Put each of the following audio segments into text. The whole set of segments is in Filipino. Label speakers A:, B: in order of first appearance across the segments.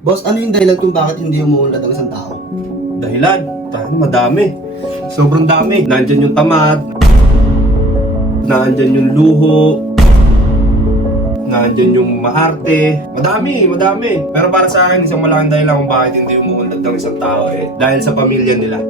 A: Boss, ano yung dahilan kung bakit hindi umuunlad ang isang tao?
B: Dahilan? Tayo madami. Sobrang dami. Nandyan yung tamad. Nandyan yung luho. Nandyan yung maarte. Madami, madami. Pero para sa akin, isang malaking dahilan kung bakit hindi umuunlad ng isang tao eh. Dahil sa pamilya nila.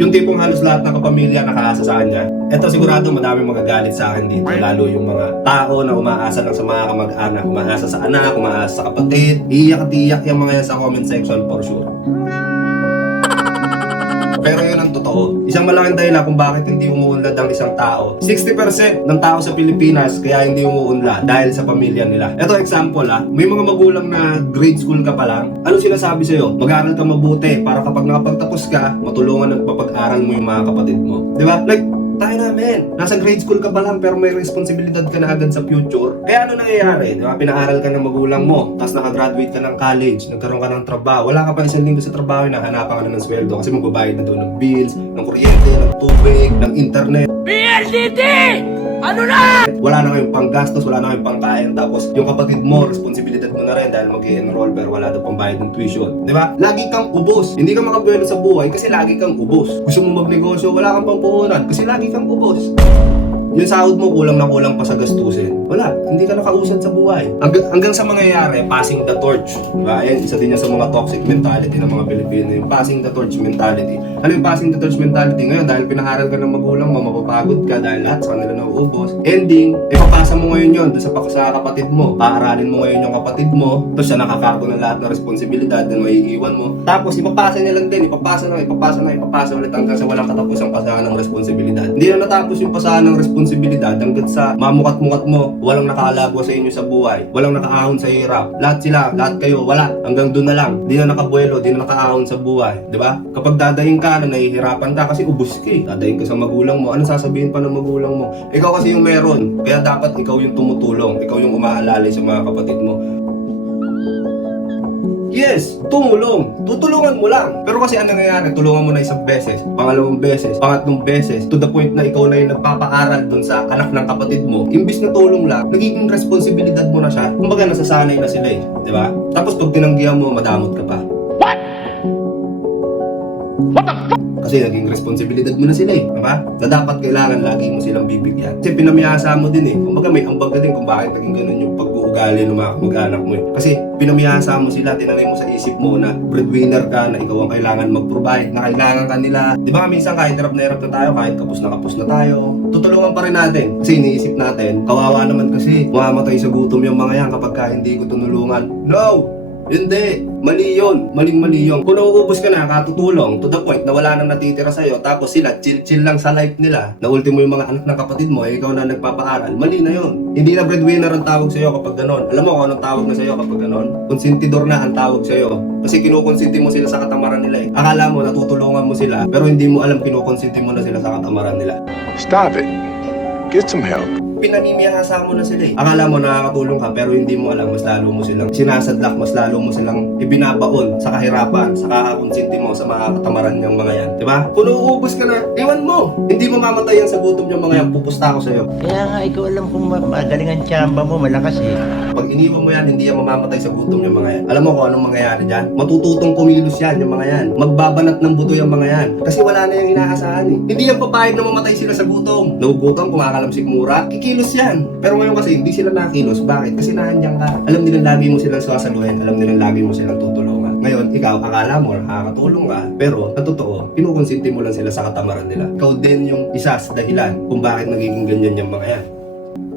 B: Yung tipong halos lahat ng kapamilya nakaasa sa kanya. Eto sigurado madami magagalit sa akin dito. Lalo yung mga tao na umaasa lang sa mga kamag-anak. Umaasa sa anak, umaasa sa kapatid. Iiyak at iiyak yung mga yan sa comment section for sure. Pero yun ang totoo. Isang malaking dahilan kung bakit hindi umuunlad ang isang tao. 60% ng tao sa Pilipinas kaya hindi umuunlad dahil sa pamilya nila. Ito example ah, may mga magulang na grade school ka pa lang. Ano sinasabi sa'yo? Mag-aral ka mabuti para kapag nakapagtapos ka, matulungan at papag-aral mo yung mga kapatid mo. Di ba? Like, tayo namin. Nasa grade school ka pa lang pero may responsibilidad ka na agad sa future. Kaya ano nangyayari? Di ba? Pinaaral ka ng magulang mo, tapos nakagraduate ka ng college, nagkaroon ka ng trabaho. Wala ka pa isang linggo sa trabaho, nahanapan ka na ng sweldo kasi magbabayad na doon ng bills, ng kuryente, ng tubig, ng internet.
C: PLDT! Ano na?
B: Wala na kayong panggastos, wala na kayong pangkain. Tapos yung kapatid mo, responsibilidad mo na rin dahil mag enroll pero wala daw pang bayad ng tuition. Di ba? Lagi kang ubos. Hindi ka makabuelo sa buhay kasi lagi kang ubos. Gusto mo magnegosyo, wala kang pampuhunan kasi lagi kang ubos. Yung sahod mo kulang na kulang pa sa gastusin. Wala, hindi ka nakausad sa buhay. Hanggang, hanggang sa mangyayari, passing the torch. Diba? Ayan, isa din yan sa mga toxic mentality ng mga Pilipino, yung passing the torch mentality. Ano yung passing the torch mentality ngayon? Dahil pinaharal ka ng magulang mo, mapapagod ka dahil lahat sa kanila nauubos. Ending, ipapasa mo ngayon yun sa, sa kapatid mo. Paaralin mo ngayon yung kapatid mo, tapos siya nakakargo ng lahat ng responsibilidad na maiiwan mo. Tapos ipapasa niya lang din, ipapasa na, ipapasa na, ipapasa ulit hanggang sa walang katapusang pasahan ng responsibilidad. Hindi na natapos yung pasahan ng responsibilidad hanggang sa mamukat-mukat mo, walang nakaalagwa sa inyo sa buhay, walang nakaahon sa hirap. Lahat sila, lahat kayo, wala. Hanggang doon na lang. Di na nakabuelo, di na nakaahon sa buhay. Di ba? Kapag dadayin ka na nahihirapan ka kasi ubus ka eh. Dadayin ka sa magulang mo, ano sasabihin pa ng magulang mo? Ikaw kasi yung meron, kaya dapat ikaw yung tumutulong, ikaw yung umaalalay sa mga kapatid mo. Yes, tumulong. Tutulungan mo lang. Pero kasi ano nangyayari, tulungan mo na isang beses, pangalawang beses, pangatlong beses, to the point na ikaw na yung nagpapaaral dun sa anak ng kapatid mo. Imbis na tulong lang, nagiging responsibilidad mo na siya. Kumbaga nasasanay na sila eh. Di ba? Tapos pag tinanggihan mo, madamot ka pa. Kasi naging responsibilidad mo na sila eh. Diba? Na dapat kailangan lagi mo silang bibigyan. Kasi pinamiyasa mo din eh. Kumbaga may ambag din kung bakit naging ganun yung pag-uugali ng mga mag-anak mo eh. Kasi pinamiyasa mo sila, tinanay mo sa isip mo na breadwinner ka, na ikaw ang kailangan mag-provide, na kailangan ka nila. Di ba minsan kahit hirap na hirap na tayo, kahit kapos na kapos na tayo, tutulungan pa rin natin. Kasi iniisip natin, kawawa naman kasi, mamamatay sa gutom yung mga yan kapag ka hindi ko tunulungan. No! Hindi. Mali yun. Maling-mali yun. Kung nauubos ka na, katutulong, to the point na wala nang natitira sa'yo, tapos sila, chill-chill lang sa life nila, na ultimo yung mga anak ng kapatid mo, eh, ikaw na nagpapaaral, mali na yun. Hindi na breadwinner ang tawag sa'yo kapag ganon. Alam mo kung anong tawag na sa'yo kapag ganon? Konsentidor na ang tawag sa'yo. Kasi kinukonsinti mo sila sa katamaran nila eh. Akala mo, natutulungan mo sila, pero hindi mo alam kinukonsinti mo na sila sa katamaran nila
D: Stop it. Get some help.
B: Pinanimiyasa mo na sila eh. Akala mo nakakatulong ka pero hindi mo alam mas lalo mo silang sinasadlak, mas lalo mo silang ibinabaon sa kahirapan, sa kakakonsinti mo sa mga katamaran ng mga yan. Diba? Kung nauubos ka na, iwan mo. Hindi mo mamatay yan sa gutom ng mga yan. Pupusta ako sa'yo.
C: Kaya nga, ikaw alam kung ma- magaling ang tsamba mo, malakas eh.
B: Pag iniwan mo yan, hindi yan mamamatay sa gutom yung mga yan. Alam mo kung anong mangyayari dyan? Matututong kumilos yan, yung mga yan. Magbabanat ng buto yung mga yan. Kasi wala na yung inaasahan eh. Hindi yan papayag na mamatay sila sa gutom. Nagugutom, kumakalamsik mura, kikilos yan. Pero ngayon kasi, hindi sila nakilos. Bakit? Kasi naandyan ka. Alam nila lagi mo silang sasaluhin. Alam nila lagi mo silang tutulungan. Ngayon, ikaw, akala mo, nakakatulong ka. Pero, sa totoo, pinukonsinti mo lang sila sa katamaran nila. Ikaw din yung isa sa dahilan kung bakit nagiging ganyan yung mga yan.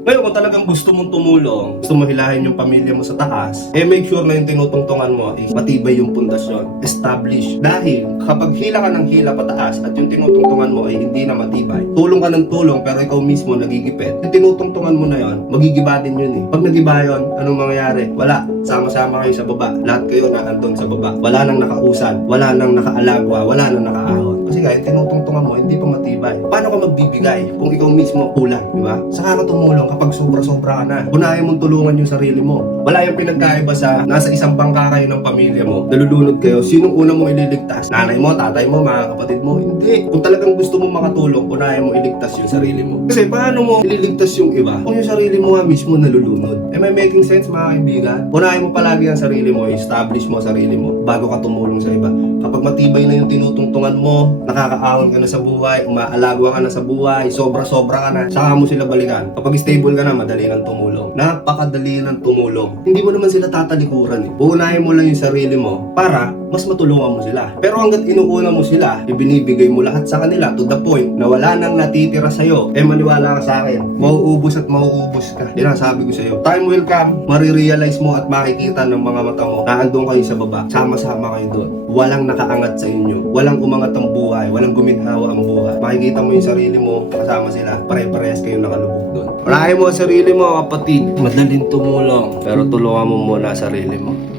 B: Ngayon, kung talagang gusto mong tumulong, gusto mo hilahin yung pamilya mo sa taas, eh make sure na yung tinutungtungan mo ay matibay yung pundasyon. Establish. Dahil kapag hila ka ng hila pataas at yung tinutungtungan mo ay hindi na matibay, tulong ka ng tulong pero ikaw mismo nagigipit, yung tinutungtungan mo na yon, magigiba din yun eh. Pag nagiba yun, anong mangyayari? Wala. Sama-sama kayo sa baba. Lahat kayo na sa baba. Wala nang nakausad. Wala nang nakaalagwa. Wala nang nakaahon. Yung tinutungtungan mo, hindi pa matibay. Paano ka magbibigay kung ikaw mismo kulang, di ba? Saka ka tumulong kapag sobra-sobra ka na. Unahin mong tulungan yung sarili mo. Wala yung pinagkaiba sa nasa isang bangka kayo ng pamilya mo, nalulunod kayo, sinong una mong ililigtas? Nanay mo, tatay mo, mga kapatid mo? Hindi. Kung talagang gusto mo makatulong, unahin mo iligtas yung sarili mo. Kasi paano mo ililigtas yung iba kung yung sarili mo nga mismo nalulunod? Am I making sense mga kaibigan? Unahin mo palagi ang sarili mo, establish mo ang sarili mo bago ka tumulong sa iba. Kapag matibay na yung tinutungtungan mo, nakakaahon ka na sa buhay, umaalagwa ka na sa buhay, sobra-sobra ka na, saka mo sila balikan. Kapag stable ka na, madali nang tumulong. Napakadali nang tumulong. Hindi mo naman sila tatalikuran eh. Uunahin mo lang yung sarili mo para mas matulungan mo sila. Pero hanggat inuuna mo sila, ibinibigay mo lahat sa kanila to the point na wala nang natitira sa'yo, eh maniwala ka sa akin, mauubos at mauubos ka. Yan ang sabi ko sa'yo. Time will come, marirealize mo at makikita ng mga mata mo na andun kayo sa baba. Sama-sama kayo doon. Walang nakaangat sa inyo. Walang umangat ang buhay. Walang guminhawa ang buhay. Makikita mo yung sarili mo, kasama sila. Pare-parehas kayo nakalubog doon. Unahin mo ang sarili mo, kapatid. Madaling tumulong, pero tulungan mo muna sarili mo.